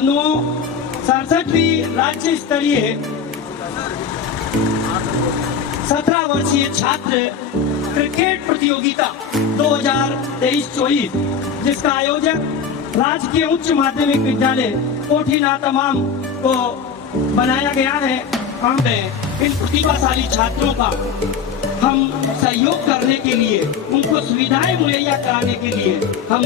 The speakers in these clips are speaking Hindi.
67वीं राज्य स्तरीय 17 वर्षीय छात्र क्रिकेट प्रतियोगिता 2023-24 जिसका आयोजक राजकीय उच्च माध्यमिक विद्यालय कोठीनाथ तमाम को बनाया गया है। हम इन प्रतिभाशाली छात्रों का हम सहयोग करने के लिए, उनको सुविधाएं मुहैया कराने के लिए हम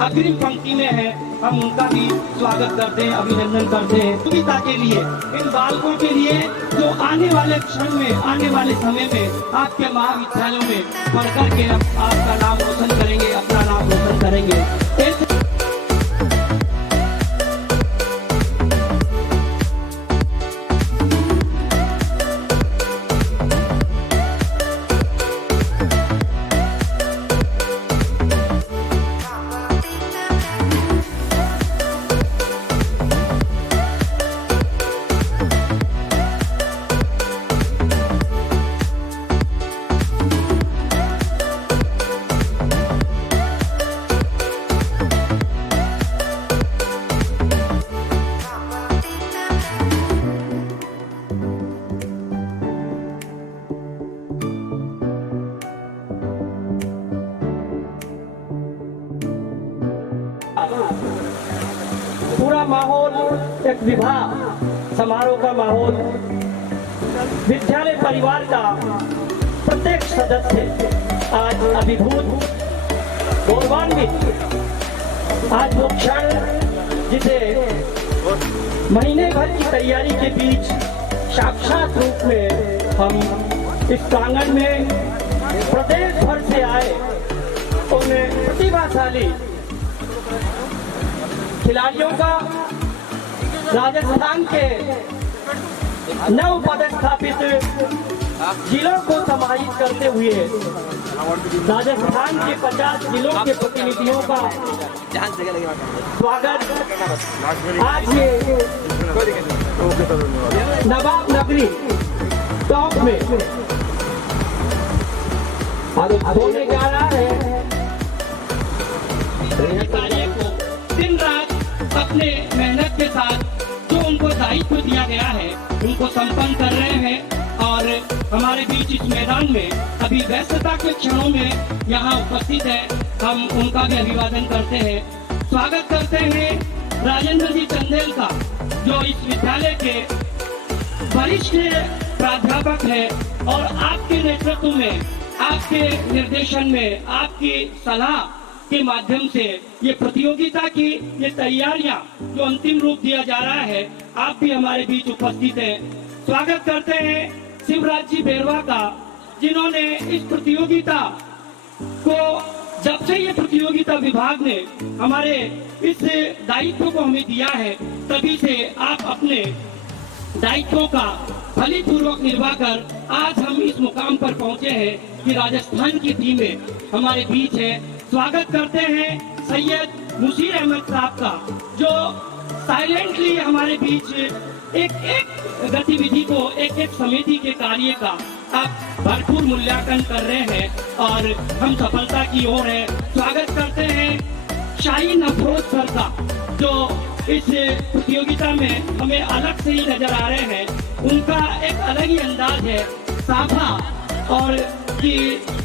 अग्रिम पंक्ति में हैं। हम उनका भी स्वागत करते हैं, अभिनंदन करते हैं। प्रतियोगिता के लिए, इन बालकों के लिए जो आने वाले क्षण में, आने वाले समय में आपके महाविद्यालयों में पढ़ करके आपका नाम रोशन करेंगे, अपना नाम रोशन करेंगे। पूरा माहौल एक विवाह समारोह का माहौल, विद्यालय परिवार का प्रत्येक सदस्य आज अभिभूत गौरवान्वित। आज वो क्षण जिसे महीने भर की तैयारी के बीच साक्षात रूप में हम इस प्रांगण में प्रदेश भर से आए उनमें प्रतिभाशाली खिलाड़ियों का राजस्थान के नव पदस्थापित जिलों को समाहित करते हुए राजस्थान के 50 जिलों के प्रतिनिधियों का स्वागत आज ये नवाब नगरी टॉप में होने जा रहा है। कार्य को दिन रात अपने मेहनत के साथ जो उनको दायित्व दिया गया है उनको संपन्न कर रहे हैं और हमारे बीच इस मैदान में अभी व्यस्तता के क्षणों में यहाँ उपस्थित है। हम उनका भी अभिवादन करते हैं, स्वागत करते हैं राजेंद्र जी चंदेल का, जो इस विद्यालय के वरिष्ठ प्राध्यापक है और आपके नेतृत्व में, आपके निर्देशन में, आपकी सलाह के माध्यम से ये प्रतियोगिता की ये तैयारियां जो अंतिम रूप दिया जा रहा है, आप भी हमारे बीच उपस्थित हैं। स्वागत करते हैं शिवराज जी बेरवा का, जिन्होंने इस प्रतियोगिता को, जब से ये प्रतियोगिता विभाग ने हमारे इस दायित्व को हमें दिया है, तभी से आप अपने दायित्वों का फलीपूर्वक निर्वाह कर आज हम इस मुकाम पर पहुंचे हैं कि राजस्थान की टीमें हमारे बीच है। स्वागत करते हैं सैयद मुशीर अहमद साहब का, जो साइलेंटली हमारे बीच एक एक गतिविधि को, एक एक समिति के कार्य का आप भरपूर मूल्यांकन कर रहे हैं और हम सफलता की ओर है। स्वागत करते हैं शाहीन अफरोज सर का, जो इस प्रतियोगिता में हमें अलग से ही नजर आ रहे हैं। उनका एक अलग ही अंदाज है, साफा और कि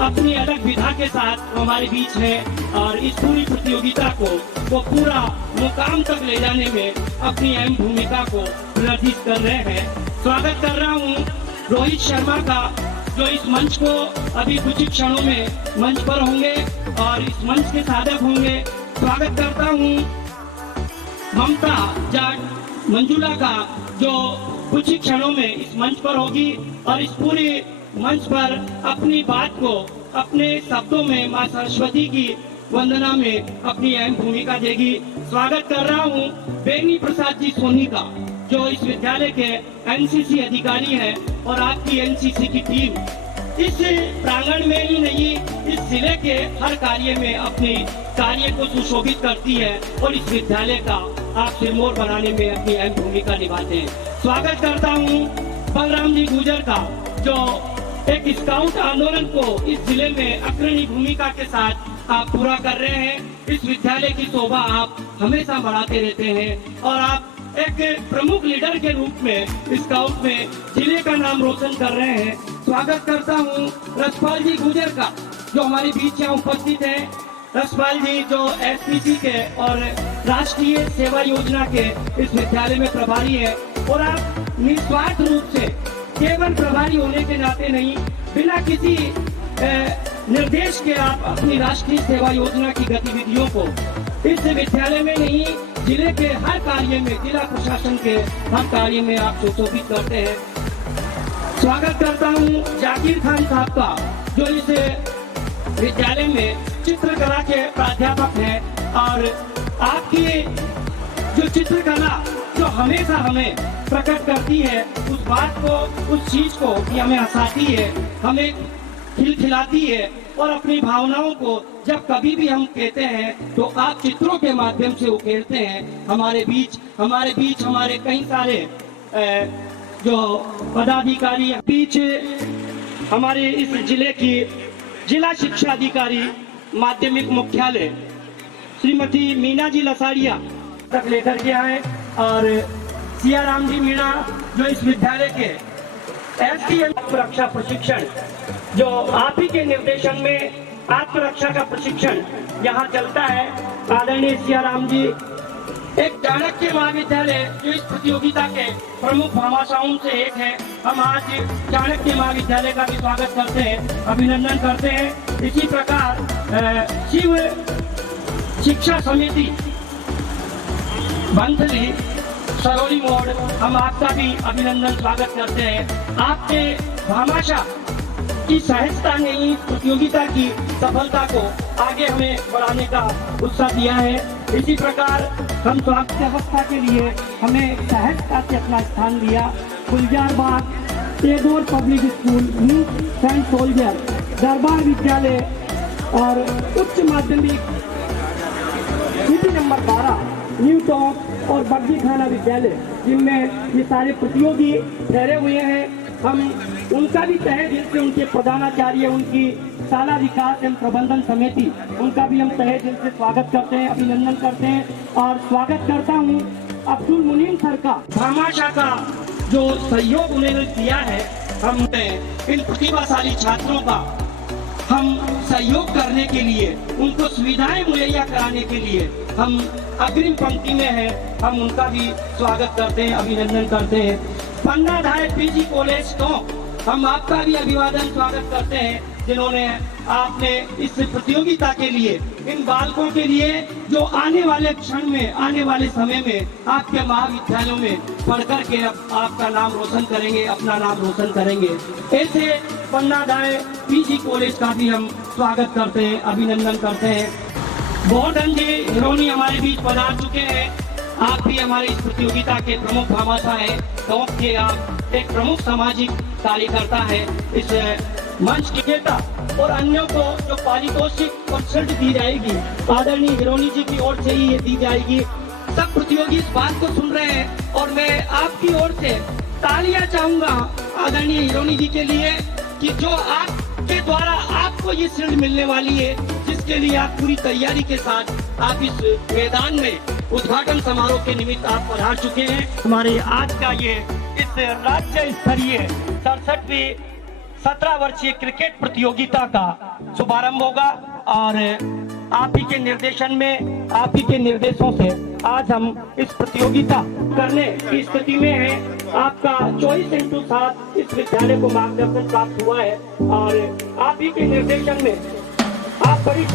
अपनी अलग विधा के साथ हमारे बीच है और इस पूरी प्रतियोगिता को वो पूरा मुकाम तक ले जाने में अपनी अहम भूमिका को प्रदर्शित कर रहे हैं। स्वागत कर रहा हूँ रोहित शर्मा का, जो इस मंच को अभी कुछ ही क्षणों में मंच पर होंगे और इस मंच के साधक होंगे। स्वागत करता हूँ ममता जाट मंजुला का, जो कुछ ही क्षणों में इस मंच पर होगी और इस पूरी मंच पर अपनी बात को अपने शब्दों में मां सरस्वती की वंदना में अपनी अहम भूमिका देगी। स्वागत कर रहा हूँ बेनी प्रसाद जी सोनी का, जो इस विद्यालय के एनसीसी अधिकारी हैं और आपकी एनसीसी की टीम इस प्रांगण में ही नहीं, इस जिले के हर कार्य में अपने कार्य को सुशोभित करती है और इस विद्यालय का आप सिरमौर बनाने में अपनी अहम भूमिका निभाते हैं। स्वागत करता हूँ बलराम जी गुजर का, जो एक स्काउट आंदोलन को इस जिले में अग्रणी भूमिका के साथ आप पूरा कर रहे हैं। इस विद्यालय की शोभा आप हमेशा बढ़ाते रहते हैं और आप एक प्रमुख लीडर के रूप में स्काउट में जिले का नाम रोशन कर रहे हैं। स्वागत करता हूं रसपाल जी गुजर का, जो हमारे बीच यहाँ उपस्थित हैं। रसपाल जी जो एसपीसी के और राष्ट्रीय सेवा योजना के इस विद्यालय में प्रभारी है, और आप निस्वार्थ रूप से केवल प्रभारी होने के नाते नहीं, बिना किसी निर्देश के आप अपनी राष्ट्रीय सेवा योजना की गतिविधियों को इस विद्यालय में नहीं, जिले के हर कार्य में, जिला प्रशासन के हर कार्य में आप सुशोभित करते हैं। स्वागत करता हूं जाकिर खान साहब का, जो इस विद्यालय में चित्रकला के प्राध्यापक हैं, और आपकी जो चित्रकला जो हमेशा हमें प्रकट करती है उस बात को, उस चीज को कि हमें हंसाती है, हमें खिलखिलाती है, और अपनी भावनाओं को जब कभी भी हम कहते हैं तो आप चित्रों के माध्यम से उकेरते हैं। हमारे बीच हमारे कई सारे जो पदाधिकारी बीच, हमारे इस जिले की जिला शिक्षा अधिकारी माध्यमिक मुख्यालय श्रीमती मीना जी लसाड़िया तक लेकर के आए, और सियाराम जी मीणा जो इस विद्यालय के एसडीएम सुरक्षा प्रशिक्षण, जो आप ही के निर्देशन में आत्मरक्षा का प्रशिक्षण यहाँ चलता है। आदरणीय सियाराम जी एक चाणक्य महाविद्यालय जो इस प्रतियोगिता के प्रमुख भामाशाहों से एक है। हम आज चाणक्य महाविद्यालय का भी स्वागत करते हैं, अभिनंदन करते हैं। इसी प्रकार शिव शिक्षा समिति बंथली सरोली मोड़, हम आपका भी अभिनंदन स्वागत करते हैं। आपके भामाशाह की सहजता ने इस प्रतियोगिता की सफलता को आगे हमें बढ़ाने का उत्साह दिया है। इसी प्रकार हम स्वास्थ्य व्यवस्था के लिए हमें सहजता से अपना स्थान दिया। Gulzar Bagh Tagore public school, new saint soldier, Darbar Vidyalaya और उच्च माध्यमिक सिटी नंबर 12 न्यू टॉप और बग्गी खाना विद्यालय, जिनमें ये सारे प्रतियोगी ठहरे हुए हैं। हम उनका भी तहे दिल से, उनके प्रधानाचार्य, उनकी शाला विकास एवं प्रबंधन समिति, उनका भी हम तहे दिल से स्वागत करते हैं, अभिनंदन करते हैं। और स्वागत करता हूँ अब्दुल मुनीम सर का, भामाशाह का जो सहयोग उन्होंने दिया है। हम इन प्रतिभाशाली छात्रों का हम सहयोग करने के लिए, उनको सुविधाएं मुहैया कराने के लिए हम अग्रिम पंक्ति में हैं। हम उनका भी स्वागत करते हैं, अभिनंदन करते हैं। पन्ना धाय पीजी कॉलेज तो हम आपका भी अभिवादन स्वागत करते हैं, जिन्होंने आपने इस प्रतियोगिता के लिए, इन बालकों के लिए जो आने वाले क्षण में, आने वाले समय में आपके महाविद्यालयों में पढ़ कर के आपका नाम रोशन करेंगे, अपना नाम रोशन करेंगे। ऐसे पन्ना धाय पीजी कॉलेज का भी हम स्वागत करते हैं, अभिनंदन करते हैं। गोवर्धन जी हिरोनी हमारे बीच पधार चुके हैं। आप भी हमारी इस प्रतियोगिता के प्रमुख भामाशाह हैं, गाँव के आप एक प्रमुख सामाजिक कार्यकर्ता है। इस मंच के नेता और अन्यों को जो पारितोषिक और शर्ट दी जाएगी, आदरणीय हिरोनी जी की ओर से ही ये दी जाएगी। सब प्रतियोगी इस बात को सुन रहे हैं और मैं आपकी ओर से तालियां चाहूंगा आदरणीय हिरोनी जी के लिए, कि जो आपके द्वारा आपको ये शील्ड मिलने वाली है, जिसके लिए आप पूरी तैयारी के साथ आप इस मैदान में उद्घाटन समारोह के निमित्त आप पधार चुके हैं। हमारे आज का ये इस राज्य स्तरीय 67वीं 17 वर्षीय क्रिकेट प्रतियोगिता का शुभारंभ होगा, और आप ही के निर्देशन में, आप ही के निर्देशों से आज हम इस प्रतियोगिता करने की स्थिति में हैं। आपका 24x7 इस विद्यालय को मार्गदर्शन प्राप्त हुआ है, और आप ही के निर्देशन में आप बड़ी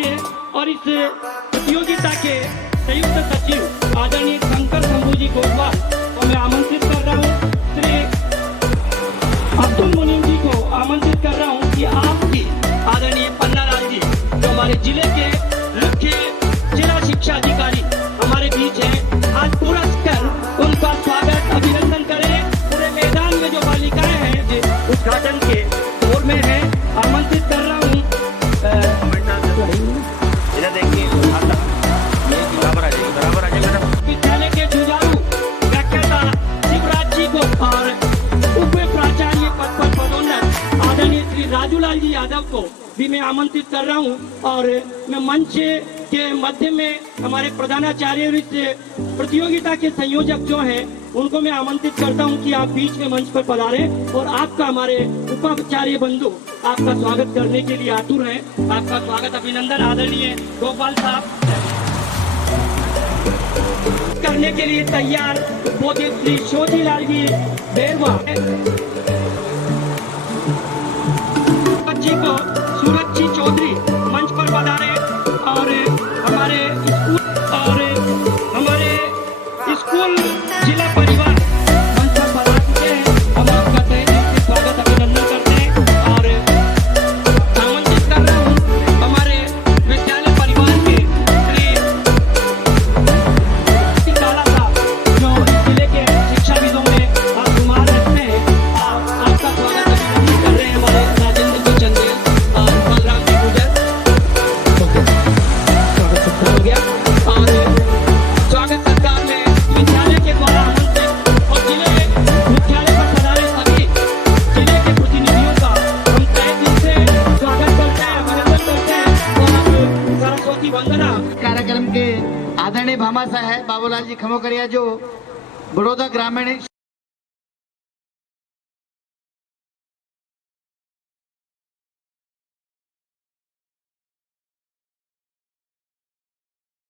आदरणीय और इस प्रतियोगिता के संयुक्त सचिव आदरणीय शंकर शंभू जी गोपाल को मैं आमंत्रित कर रहा हूँ। श्री अब्दुल मुनीम जी को आमंत्रित कर रहा हूँ कि आप भी आदरणीय पन्नालाल जी जो हमारे जिले के मुख्य जिला शिक्षा अधिकारी हमारे बीच हैं, आज पूरा कर उनका स्वागत अभिनंदन करें। पूरे मैदान में जो बालिकाएं हैं जो उद्घाटन के दौर में है, आमंत्रित कर रहा हूँ। विद्यालय के जुझारू व्याख्याता शिवराज जी को और उप प्राचार्य पद पर पदोन्नत आदरणीय श्री राजूलाल जी यादव को भी मैं आमंत्रित कर रहा हूं। और मैं मंच के मध्य में हमारे प्रधानाचार्य और इस प्रतियोगिता के संयोजक जो हैं उनको मैं आमंत्रित करता हूं कि आप बीच में मंच पर पधारें और आपका हमारे उपाचार्य बंधु आपका स्वागत करने के लिए आतुर हैं। आपका स्वागत अभिनंदन आदरणीय गोपाल साहब करने के लिए तैयार पूज्य श्री शोजीलाल जी बेरवा जी को सूरज जी चौधरी मंच पर पधारे और हमारे स्कूल जिला परिवार मंच पर पधार चुके हैं। हम आपका तहे दिल से स्वागत अभिनंदन करते हैं और आमंत्रित कर रहा हूँ हमारे विद्यालय परिवार के श्री काला साहब जो जिले के शिक्षाविदों में आप शुमार रखते हैं। आपका स्वागत अभिनंदन कर रहे हैं हमारे राजेंद्र जी चंदेल और बलराम जी गुजर। स्वागत हो गया और स्वागत सत्कार में विद्यालय के द्वारा आमंत्रित और जिले मुख्यालय पर पधारे सभी जिले के प्रतिनिधियों का हम तहे दिल से स्वागत करते हैं, अभिनंदन करते हैं और अब सरस्वती वंदना कार्यक्रम के आदरणीय भामाशाह है बाबूलाल जी खमोकरिया जो बड़ौदा ग्रामीण